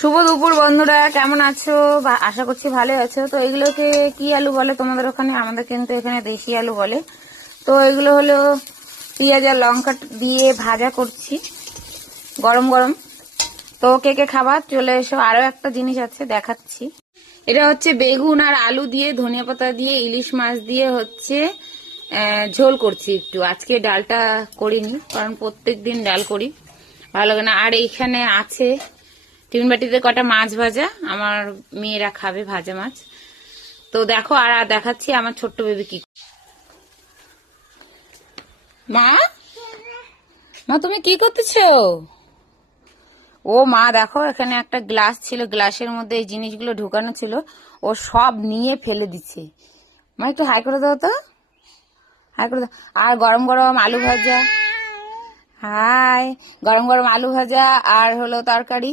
শুভ দুপুর বন্ধুরা, কেমন আছো? আশা করছি ভালো আছো। তো এগুলোকে কি আলু বলে তোমাদের ওখানে? আমাদের কিন্তু এখানে দেশি আলু বলে। তো এগুলো হলো পেঁয়াজ আর লঙ্কা দিয়ে ভাজা করছি গরম গরম। তো কে কে খাবার চলে এসো। আরো একটা জিনিস আছে দেখাচ্ছি। এটা হচ্ছে বেগুন আর আলু দিয়ে, ধনিয়া পাতা দিয়ে, ইলিশ মাছ দিয়ে হচ্ছে ঝোল করছি একটু। আজকে ডালটা করিনি, কারণ প্রত্যেক দিন ডাল করি, ভালো লাগে না। আর এইখানে আছে টিফিন বাটিতে কটা মাছ ভাজা, আমার মেয়েরা খাবে ভাজা মাছ। তো দেখো, আর দেখাচ্ছি আমার ছোট্ট বেবি কি। মা, মা তুমি কি করতেছো? ও মা দেখো, এখানে একটা গ্লাস ছিল, গ্লাসের মধ্যে এই জিনিসগুলো ঢুকানো ছিল, ও সব নিয়ে ফেলে দিচ্ছে। মা একটু হাই করে দাও তো, হাই করে দাও। আর গরম গরম আলু ভাজা, হাই, গরম গরম আলু ভাজা আর হলো তরকারি।